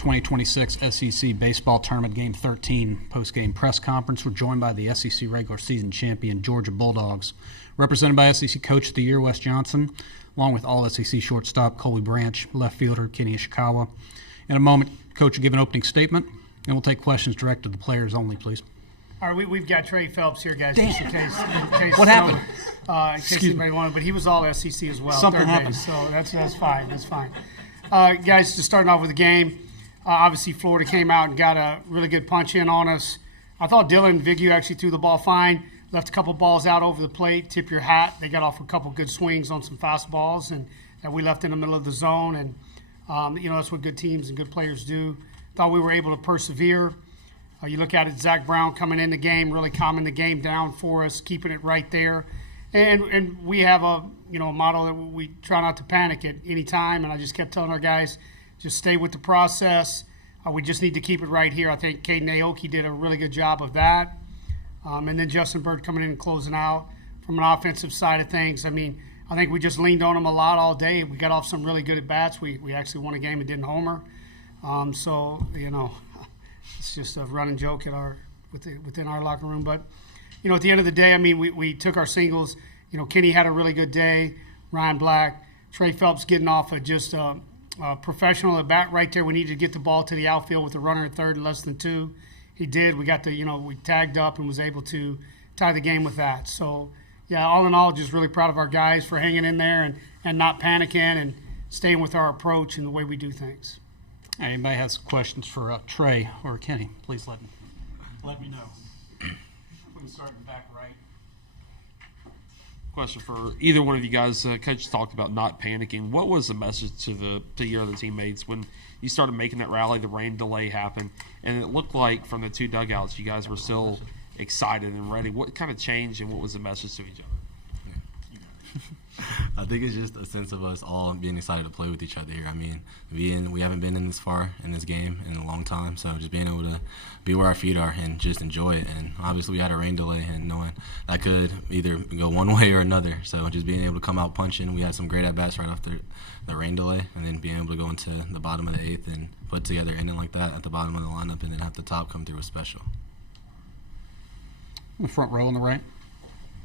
2026 SEC Baseball Tournament Game 13 post-game press conference. We're joined by the SEC regular season champion Georgia Bulldogs, represented by SEC Coach of the Year Wes Johnson, along with all SEC shortstop Colby Branch, left fielder Kenny Ishikawa. In a moment, Coach will give an opening statement, and we'll take questions directed to the players only, please. All right, we've got Trey Phelps here, guys, Damn. just in case. What happened? In case anybody wanted, but he was all SEC as well. Something third happened. base, so that's fine. That's fine. Guys, just starting off with the game, obviously Florida came out and got a really good punch in on us. I thought Dylan Vigil actually threw the ball fine, left a couple balls out over the plate. Tip your hat. They got off a couple good swings on some fastballs, and that we left in the middle of the zone. And that's what good teams and good players do. Thought we were able to persevere. You look at it, Zach Brown coming in the game, really calming the game down for us, keeping it right there. And we have a motto that we try not to panic at any time. And I just kept telling our guys, just stay with the process. We just need to keep it right here. I think Caden Aoki did a really good job of that. And then Justin Bird coming in and closing out from an offensive side of things. I mean, I think we just leaned on him a lot all day. We got off some really good at-bats. We actually won a game and didn't homer. It's just a running joke within our locker room. But, at the end of the day, I mean, we took our singles. Kenny had a really good day. Ryan Black, Trey Phelps getting off of just a professional at bat right there. We needed to get the ball to the outfield with a runner at third in less than two. He did. We got we tagged up and was able to tie the game with that. So, yeah, all in all, just really proud of our guys for hanging in there and not panicking and staying with our approach and the way we do things. Anybody has questions for Trey or Kenny, please let me know. We can start in the back right. Question for either one of you guys. Coach talked about not panicking. What was the message to your other teammates when you started making that rally, the rain delay happened, and it looked like from the two dugouts you guys were still excited and ready? What kind of changed, and what was the message to each other? I think it's just a sense of us all being excited to play with each other here. I mean, we haven't been in this far in this game in a long time, so just being able to be where our feet are and just enjoy it. And obviously we had a rain delay, and knowing that could either go one way or another. So just being able to come out punching, we had some great at-bats right after the rain delay, and then being able to go into the bottom of the eighth and put together an inning like that at the bottom of the lineup and then have the top come through was special. In the front row on the right.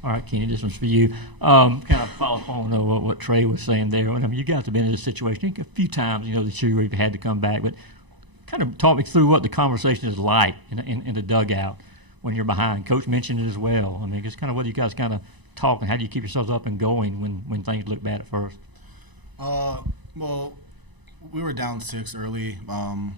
All right, Kenny, this one's for you. Kind of follow up on what Trey was saying there. I mean, you guys have been in this situation a few times, this year where you've had to come back, but kind of talk me through what the conversation is like in the dugout when you're behind. Coach mentioned it as well. I mean, just kind of what you guys kind of talk and how do you keep yourselves up and going when things look bad at first? Well, we were down 6 early.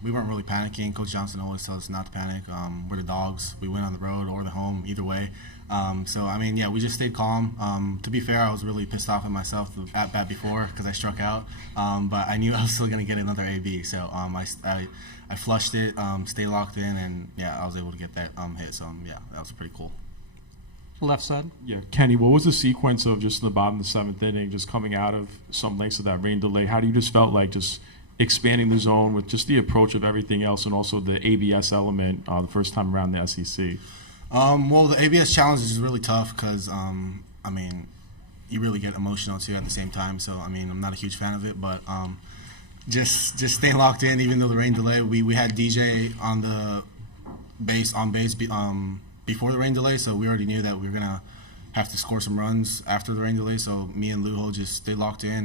We weren't really panicking. Coach Johnson always tells us not to panic. We're the Dogs. We win on the road or the home, either way. We just stayed calm. To be fair, I was really pissed off at myself at bat before because I struck out. But I knew I was still going to get another AB. So I flushed it, stayed locked in, and, I was able to get that hit. So, that was pretty cool. Left side. Yeah, Kenny, what was the sequence of just in the bottom of the 7th inning, just coming out of some lengths of that rain delay? How do you just felt like just expanding the zone with just the approach of everything else and also the ABS element the first time around the SEC? The ABS challenge is really tough because, you really get emotional too at the same time. So, I'm not a huge fan of it, but just staying locked in, even though the rain delay. We had DJ on the base before the rain delay, so we already knew that we were going to have to score some runs after the rain delay. So me and Lujo just stayed locked in,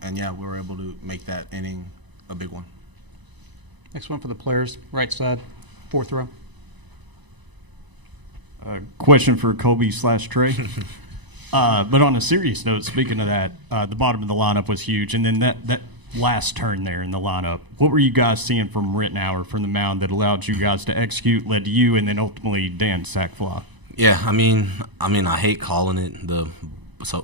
we were able to make that inning a big one. Next one for the players, right side, 4th row. Question for Kobe/Trey. But on a serious note, speaking of that, the bottom of the lineup was huge, and then that last turn there in the lineup, what were you guys seeing from Rittenauer from the mound that allowed you guys to execute, led to you, and then ultimately Dan's sac fly? Yeah, I hate calling it the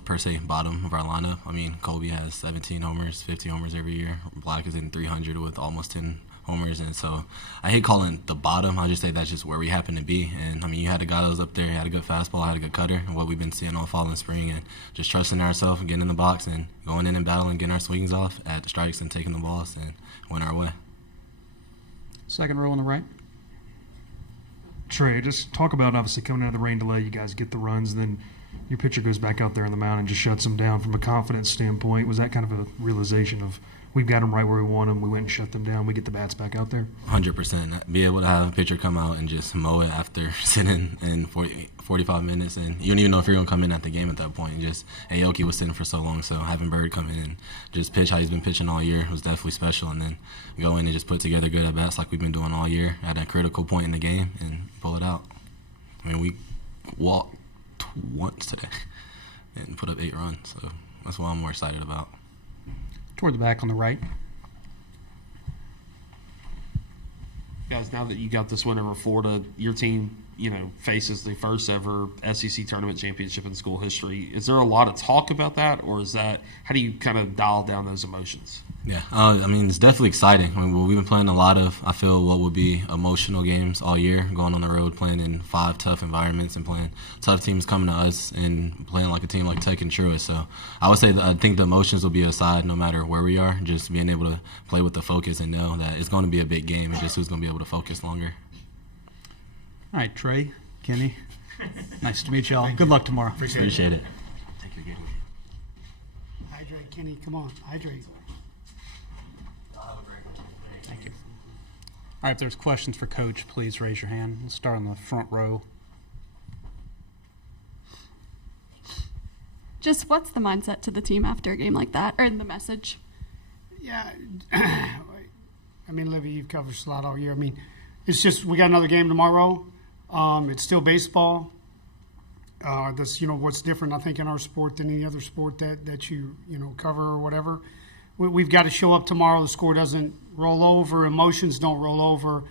per se bottom of our lineup. Kobe has 17 homers, 50 homers every year. Black is in 300 with almost 10 homers, and so I hate calling it the bottom. I just say that's just where we happen to be. And you had a guy that was up there, he had a good fastball, had a good cutter, and what we've been seeing all fall and spring, and just trusting ourselves and getting in the box and going in and battling, getting our swings off at the strikes and taking the balls and went our way. 2nd row on the right. Trey, just talk about obviously coming out of the rain delay, you guys get the runs, then your pitcher goes back out there on the mound and just shuts them down from a confidence standpoint. Was that kind of a realization of we've got them right where we want them. We went and shut them down. We get the bats back out there. 100%. Be able to have a pitcher come out and just mow it after sitting in 45 minutes, and you don't even know if you're going to come in at the game at that point. Just Aoki was sitting for so long, so having Bird come in and just pitch how he's been pitching all year was definitely special, and then go in and just put together good at-bats like we've been doing all year at a critical point in the game and pull it out. I mean, we walked once today and put up 8 runs, so that's what I'm more excited about. Toward the back on the right. Guys, now that you got this win over Florida, your team, faces the first ever SEC Tournament Championship in school history. Is there a lot of talk about that, or is that how do you kind of dial down those emotions? Yeah, I mean, it's definitely exciting. I mean, we've been playing a lot of, I feel, what would be emotional games all year, going on the road, playing in 5 tough environments and playing tough teams coming to us and playing like a team like Tech and Truist. So I would say that I think the emotions will be aside no matter where we are, just being able to play with the focus and know that it's going to be a big game and just who's going to be able to focus longer. All right, Trey, Kenny, nice to meet y'all. Good luck tomorrow. Appreciate it. Hydrate, Kenny. Come on, hydrate. Thank you. All right, if there's questions for Coach, please raise your hand. We'll start on the front row. Just what's the mindset to the team after a game like that, or the message? Yeah, I mean, Livy, you've covered us a lot all year. I mean, it's just we got another game tomorrow. It's still baseball. That's what's different, I think, in our sport than any other sport that you cover or whatever. We've got to show up tomorrow. The score doesn't roll over. Emotions don't roll over.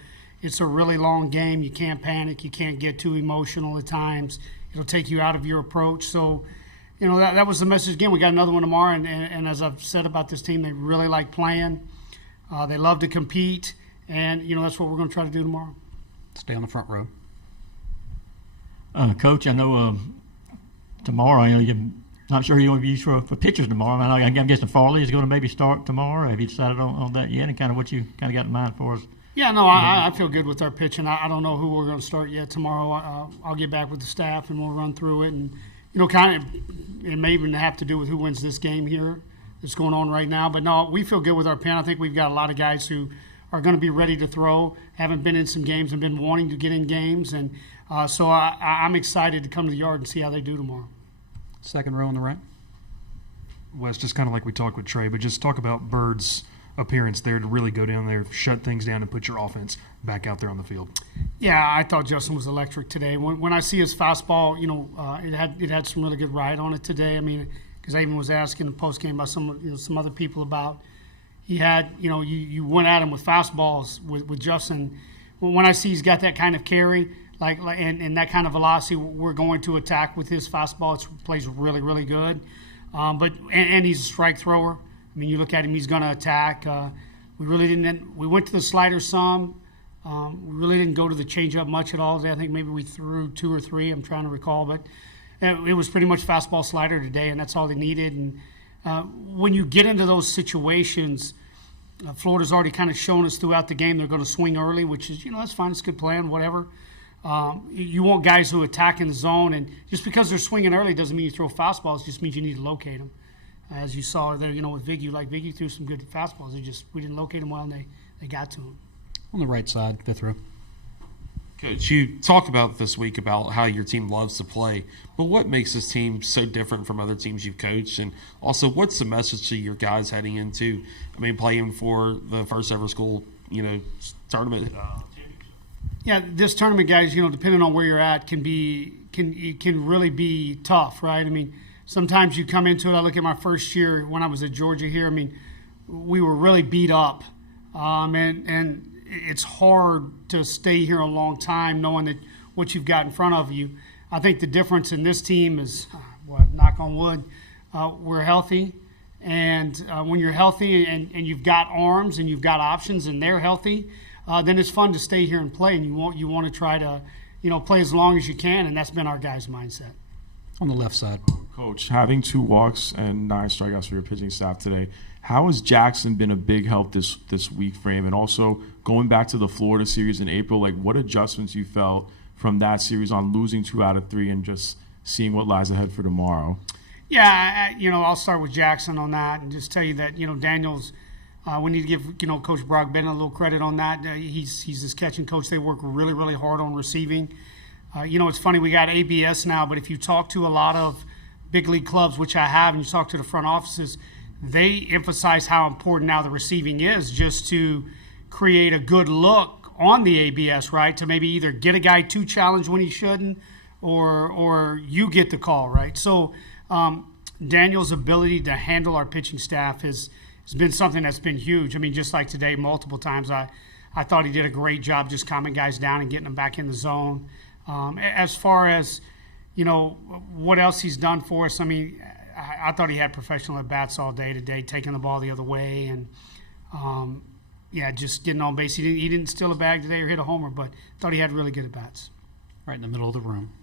It's a really long game. You can't panic. You can't get too emotional at times. It'll take you out of your approach. So, that was the message. Again, we got another one tomorrow, and as I've said about this team, they really like playing. They love to compete, and, that's what we're going to try to do tomorrow. Stay on the front row. Coach, I know tomorrow, you're not sure who you're going to use for pitchers tomorrow. I'm guessing Farley is going to maybe start tomorrow. Have you decided on that yet, and kind of what you kind of got in mind for us? Yeah, no, I feel good with our pitching. I don't know who we're going to start yet tomorrow. I'll get back with the staff, and we'll run through it. And, it may even have to do with who wins this game here that's going on right now. But, no, we feel good with our pen. I think we've got a lot of guys who are going to be ready to throw, haven't been in some games and been wanting to get in games. And so I'm excited to come to the yard and see how they do tomorrow. Second row on the right. Wes, just kind of like we talked with Trey, but just talk about Bird's appearance there to really go down there, shut things down, and put your offense back out there on the field. Yeah, I thought Justin was electric today. When I see his fastball, it had some really good ride on it today. I mean, because I even was asking in the post game about some other people about he had you went at him with fastballs with Justin. When I see he's got that kind of carry and that kind of velocity, we're going to attack with his fastball. It plays really, really good. But he's a strike thrower. I mean, you look at him; he's going to attack. We really didn't. We went to the slider some. We really didn't go to the changeup much at all. I think maybe we threw 2 or 3. I'm trying to recall, but it was pretty much fastball slider today, and that's all they needed. And when you get into those situations, Florida's already kind of shown us throughout the game they're going to swing early, which is that's fine. It's a good plan, whatever. You want guys who attack in the zone, and just because they're swinging early doesn't mean you throw fastballs. It just means you need to locate them. As you saw there, with Viggy, Viggy threw some good fastballs. We didn't locate them well, and they got to him. On the right side, fifth row. Coach, you talked about this week about how your team loves to play, but what makes this team so different from other teams you've coached? And also, what's the message to your guys heading into, playing for the first ever school, tournament? Yeah, this tournament, guys, depending on where you're at, can really be tough, right? I mean, sometimes you come into it. I look at my first year when I was at Georgia here. I mean, we were really beat up, and it's hard to stay here a long time knowing that what you've got in front of you. I think the difference in this team is, knock on wood, we're healthy. And when you're healthy and you've got arms and you've got options and they're healthy, then it's fun to stay here and play. And you want to try to, play as long as you can. And that's been our guys' mindset. On the left side. Coach, having 2 walks and 9 strikeouts for your pitching staff today, how has Jackson been a big help this week frame? And also going back to the Florida series in April, what adjustments you felt from that series on losing 2 out of 3 and just seeing what lies ahead for tomorrow? Yeah, I'll start with Jackson on that and just tell you that, Daniel's We need to give Coach Brock Bennett a little credit on that. He's his catching coach. They work really, really hard on receiving. It's funny, we got ABS now, but if you talk to a lot of big league clubs, which I have, and you talk to the front offices, they emphasize how important now the receiving is, just to create a good look on the ABS, right? To maybe either get a guy too challenged when he shouldn't, or you get the call, right? So Daniel's ability to handle our pitching staff has been something that's been huge. I mean, just like today, multiple times, I thought he did a great job just calming guys down and getting them back in the zone. As far as, what else he's done for us, I mean, I thought he had professional at-bats all day today, taking the ball the other way, and, just getting on base. He didn't steal a bag today or hit a homer, but thought he had really good at-bats. Right in the middle of the room.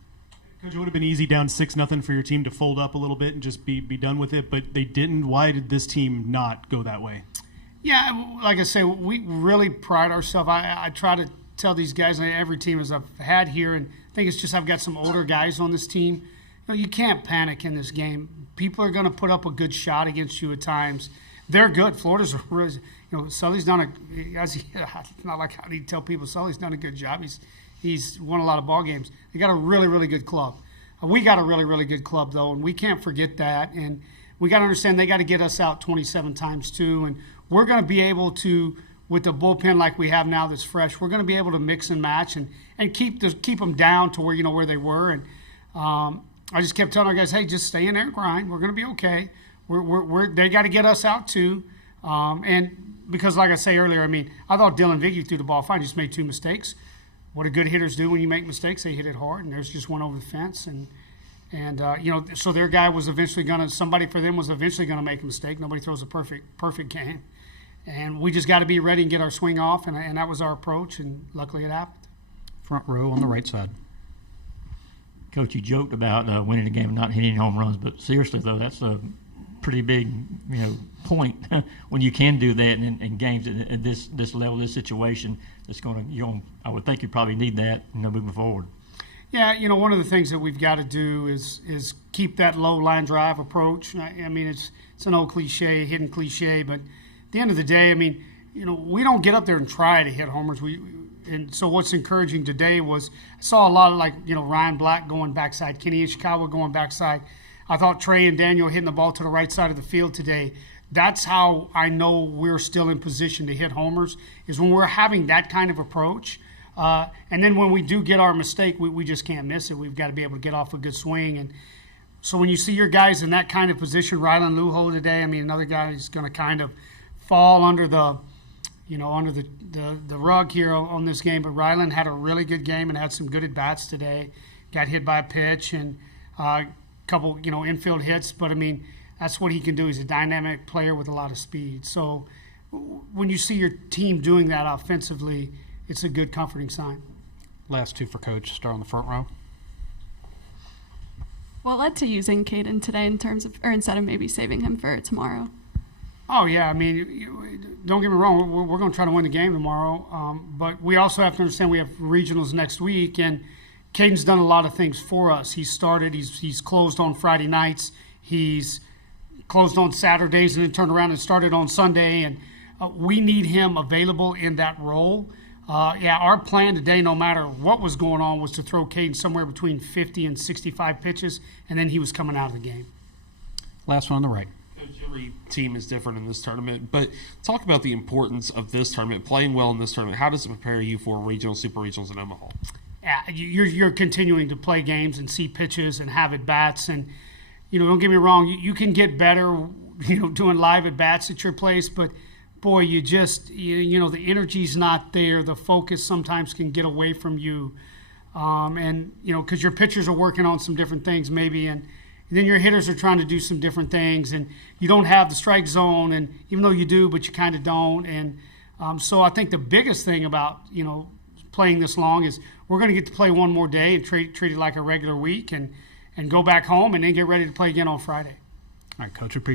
Coach, it would have been easy down 6-0 for your team to fold up a little bit and just be done with it, but they didn't. Why did this team not go that way? Yeah, like I say, we really pride ourselves. I try to tell these guys, and every team as I've had here, and I think it's just I've got some older guys on this team. You can't panic in this game. People are going to put up a good shot against you at times. They're good. Florida's, Sully's done it's not like I need to tell people Sully's done a good job. He's won a lot of ball games. They got a really, really good club. We got a really, really good club, though, and we can't forget that. And we got to understand they got to get us out 27 times, too. And we're going to be able to, with the bullpen like we have now that's fresh, we're going to be able to mix and match and keep them down to where they were. And I just kept telling our guys, hey, just stay in there and grind. We're going to be okay. They got to get us out, too. And because, like I say earlier, I mean, I thought Dylan Viggy threw the ball fine. Just made 2 mistakes. What do good hitters do when you make mistakes? They hit it hard, and there's just one over the fence. And so their guy was eventually somebody for them was eventually going to make a mistake. Nobody throws a perfect game. And we just got to be ready and get our swing off, and that was our approach, and luckily it happened. Front row on the right side. Coach, you joked about winning the game and not hitting home runs, but seriously, though, that's a pretty big point when you can do that in games at this level, this situation. That's I would think you probably need that moving forward. Yeah, one of the things that we've got to do is keep that low line drive approach. I mean, it's an old cliche, hidden cliche, but at the end of the day, I mean, we don't get up there and try to hit homers. And so what's encouraging today was I saw a lot of Ryan Black going backside, Kenny Ishikawa going backside. I thought Trey and Daniel hitting the ball to the right side of the field today. That's how I know we're still in position to hit homers, is when we're having that kind of approach. And then when we do get our mistake, we just can't miss it. We've got to be able to get off a good swing. And so when you see your guys in that kind of position, Rylan Lujo today, I mean, another guy is going to kind of fall under the rug here on this game. But Rylan had a really good game and had some good at-bats today. Got hit by a pitch and couple, infield hits, but I mean, that's what he can do. He's a dynamic player with a lot of speed. So when you see your team doing that offensively, it's a good, comforting sign. Last 2 for Coach. Start on the front row. What led to using Caden today instead of maybe saving him for tomorrow? Oh, yeah. I mean, don't get me wrong. We're going to try to win the game tomorrow. But we also have to understand we have regionals next week, and Caden's done a lot of things for us. He's closed on Friday nights. He's closed on Saturdays and then turned around and started on Sunday. And we need him available in that role. Our plan today, no matter what was going on, was to throw Caden somewhere between 50 and 65 pitches, and then he was coming out of the game. Last one on the right. Every team is different in this tournament, but talk about the importance of this tournament, playing well in this tournament. How does it prepare you for regional, super regionals in Omaha? Yeah, you're continuing to play games and see pitches and have at-bats. And, don't get me wrong, you can get better, doing live at-bats at your place. But, boy, the energy's not there. The focus sometimes can get away from you. Because your pitchers are working on some different things maybe. And then your hitters are trying to do some different things. And you don't have the strike zone. And even though you do, but you kind of don't. And so I think the biggest thing about, playing this long is we're going to get to play one more day and treat it like a regular week and go back home and then get ready to play again on Friday. All right, Coach, we appreciate